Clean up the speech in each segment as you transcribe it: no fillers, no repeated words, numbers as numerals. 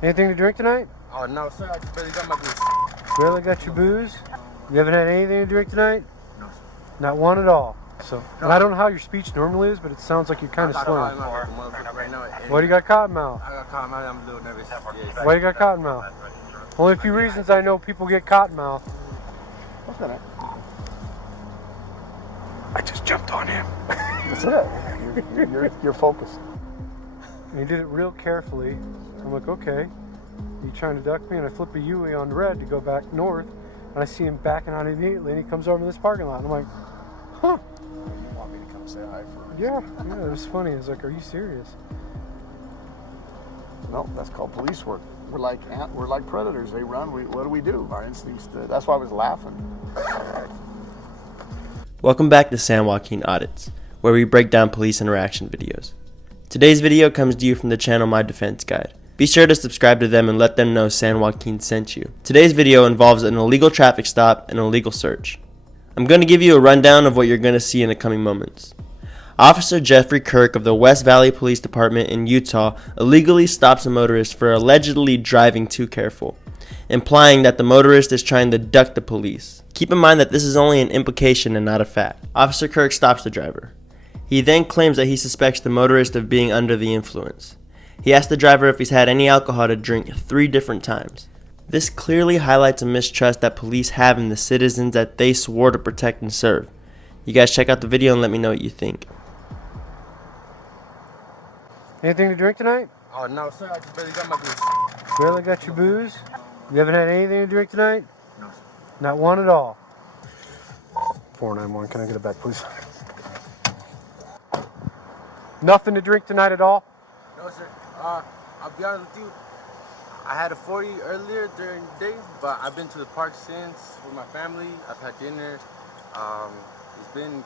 Anything to drink tonight? Oh, no, sir. I just barely got my booze. Barely got your booze? You haven't had anything to drink tonight? No, sir. Not one at all. So, and I don't know how your speech normally is, but it sounds like you're kind of slurring. Right now, What do you got cotton mouth? I got cotton mouth. I'm a little nervous. Yeah. Why you got cotton mouth? Only a few reasons I know people get cotton mouth. What's that? I just jumped on him. That's it. You're focused. And he did it real carefully. I'm like, okay. You trying to duck me? And I flip a U-ey on red to go back north. And I see him backing out immediately. And he comes over to this parking lot. And I'm like, huh. You want me to come say hi for? Yeah, it was funny. I was like, are you serious? No, that's called police work. We're like predators. They run. What do we do? Our instincts. That's why I was laughing. Welcome back to San Joaquin Audits, where we break down police interaction videos. Today's video comes to you from the channel My Defense Guide. Be sure to subscribe to them and let them know San Joaquin sent you. Today's video involves an illegal traffic stop and illegal search. I'm going to give you a rundown of what you're going to see in the coming moments. Officer Jeffrey Kirk of the West Valley Police Department in Utah illegally stops a motorist for allegedly driving too careful, implying that the motorist is trying to duck the police. Keep in mind that this is only an implication and not a fact. Officer Kirk stops the driver. He then claims that he suspects the motorist of being under the influence. He asks the driver if he's had any alcohol to drink 3 different times. This clearly highlights a mistrust that police have in the citizens that they swore to protect and serve. You guys check out the video and let me know what you think. Anything to drink tonight? Oh, no, sir. I just barely got my booze. Barely got your booze? You haven't had anything to drink tonight? No, sir. Not one at all. 491, can I get it back, please? Nothing to drink tonight at all? No, sir. I'll be honest with you. I had a 40 earlier during the day, but I've been to the park since with my family. I've had dinner. It's been...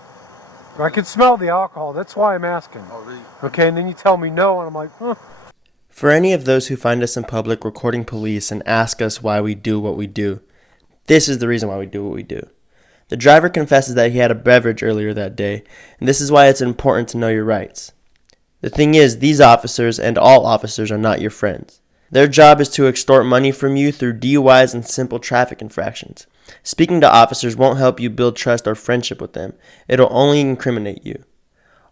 I can smell the alcohol. That's why I'm asking. Oh, really? Okay, and then you tell me no, and I'm like, huh. For any of those who find us in public recording police and ask us why we do what we do, this is the reason why we do what we do. The driver confesses that he had a beverage earlier that day, and this is why it's important to know your rights. The thing is, these officers and all officers are not your friends. Their job is to extort money from you through DUIs and simple traffic infractions. Speaking to officers won't help you build trust or friendship with them. It'll only incriminate you.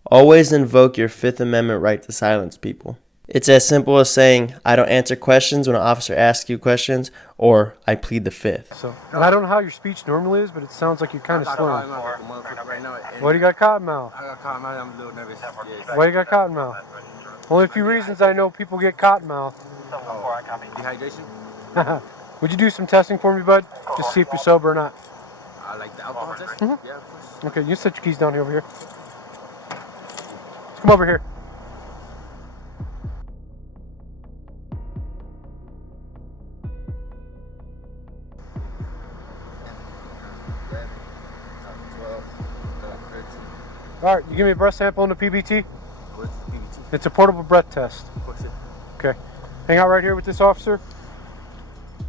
Always invoke your Fifth Amendment right to silence people. It's as simple as saying, I don't answer questions when an officer asks you questions, or I plead the Fifth. So, and I don't know how your speech normally is, but it sounds like you're kind of slurring. Right now, Why do you got cotton mouth? I got cotton mouth. I'm a little nervous. Yeah. Why you got cotton mouth? Only a few reasons I know people get cotton mouth. Dehydration? Would you do some testing for me, bud? Just see if you're sober or not. I like the alcohol test? Mm-hmm. Yeah, of course. Okay, you set your keys down here over here. Let's come over here. All right, you give me a breath sample on the PBT? What's the PBT? It's a portable breath test. Of course, yeah. Okay. Hang out right here with this officer.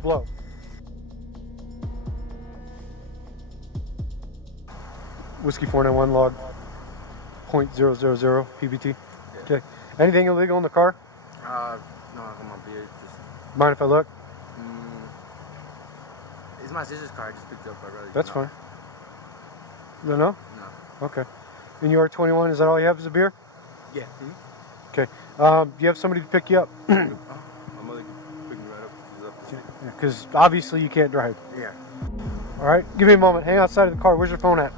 Blow. Whiskey 491 log. 0.000 PBT. Yeah. Okay. Anything illegal in the car? No, I got my beard. Just... Mind if I look? It's my sister's car. I just picked it up. That's fine. No? No. Okay. And you are 21, is that all you have is a beer? Yeah. Okay. Do you have somebody to pick you up? My mother can pick me right up. Because obviously you can't drive. Yeah. All right, give me a moment. Hang outside of the car. Where's your phone at?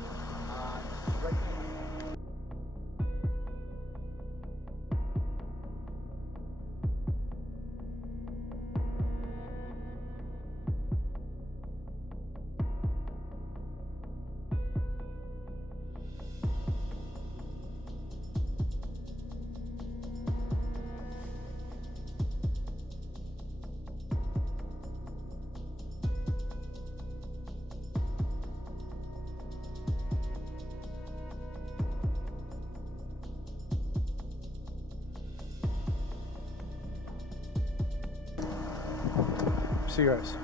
Cigarettes.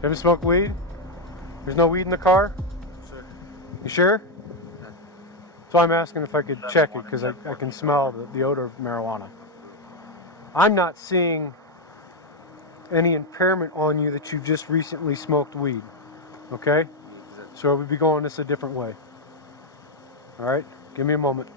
You ever smoked weed? There's no weed in the car? Sure. You sure? Yeah. So I'm asking if I could check it because I can smell the odor of marijuana. I'm not seeing any impairment on you that you've just recently smoked weed. Okay? So we'd be going this a different way. All right? Give me a moment.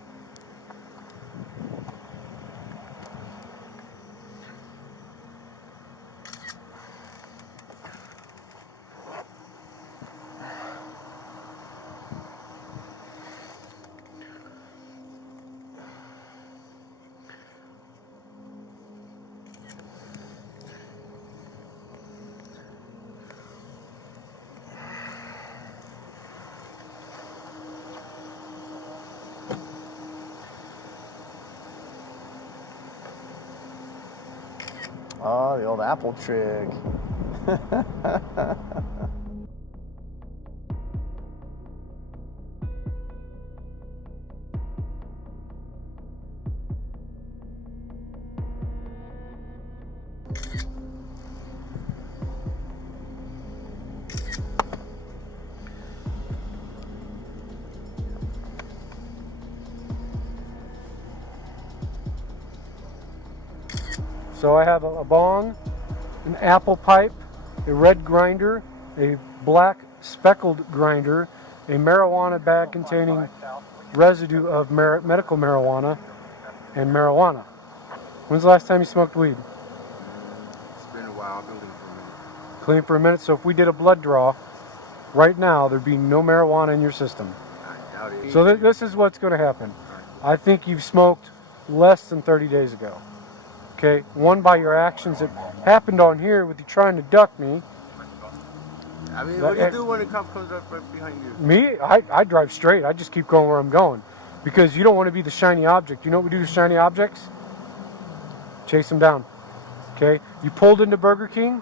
Oh, the old apple trick. So I have a bong, an apple pipe, a red grinder, a black speckled grinder, a marijuana bag containing residue of medical marijuana, and marijuana. When's the last time you smoked weed? It's been a while. I've been clean for a minute. Clean for a minute. So if we did a blood draw right now, there'd be no marijuana in your system. I doubt it. So this is what's going to happen. I think you've smoked less than 30 days ago. Okay, one, by your actions that happened on here with you trying to duck me. I mean, what do you do when a cop comes up right behind you? Me, I drive straight. I just keep going where I'm going. Because you don't want to be the shiny object. You know what we do with shiny objects? Chase them down. Okay, you pulled into Burger King.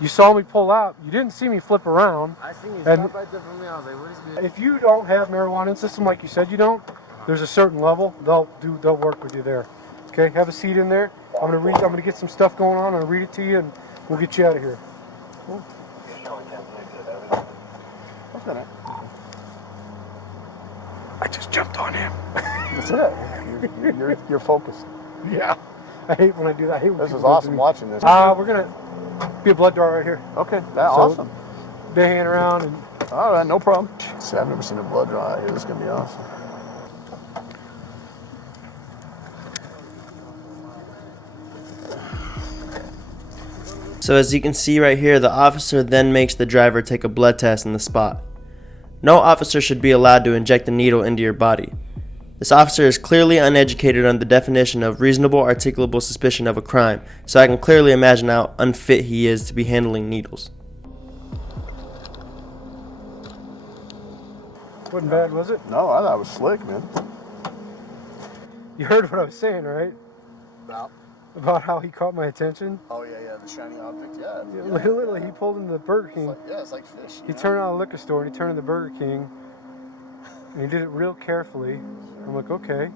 You saw me pull out. You didn't see me flip around. I seen you And stop right there for me. I was like, what is this? if you don't have marijuana in the system like you said you don't, there's a certain level. They'll work with you there. Okay, have a seat in there. I'm gonna get some stuff going on. I'm gonna read it to you, and we'll get you out of here. Cool. What's that? I just jumped on him. That's it. You're focused. Yeah. I hate when I do that. I hate when This people is do it to awesome me. watching this. We're gonna be a blood draw right here. Okay, that's awesome. They hang around and. All right, no problem. See, I've never seen a blood draw out here. This is gonna be awesome. So as you can see right here, the officer then makes the driver take a blood test in the spot. No officer should be allowed to inject a needle into your body. This officer is clearly uneducated on the definition of reasonable articulable suspicion of a crime, so I can clearly imagine how unfit he is to be handling needles. Wasn't bad, was it? No, I thought it was slick, man. You heard what I was saying, right? About? About how he caught my attention. Oh yeah, the shiny object. Yeah. Literally, he pulled into the Burger King. It's like fish. He turned out of the liquor store and he turned into the Burger King. And he did it real carefully. I'm like, okay.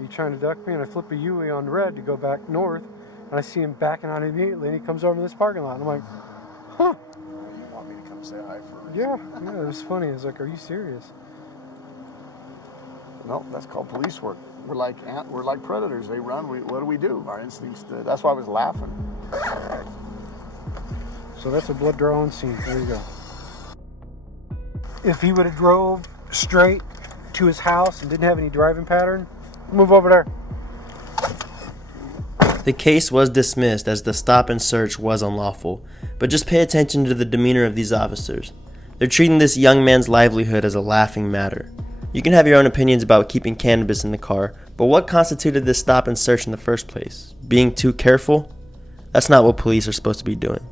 You trying to duck me? And I flip a U-way on red to go back north. And I see him backing out immediately. And he comes over to this parking lot. And I'm like, huh. You want me to come say hi for a reason? Yeah, it was funny. I was like, are you serious? No, that's called police work. We're like predators. They run. What do we do? Our instincts. That's why I was laughing. So that's a blood draw on scene. There you go. If he would have drove straight to his house and didn't have any driving pattern, move over there. The case was dismissed as the stop and search was unlawful, but just pay attention to the demeanor of these officers. They're treating this young man's livelihood as a laughing matter. You can have your own opinions about keeping cannabis in the car, but what constituted this stop and search in the first place? Being too careful? That's not what police are supposed to be doing.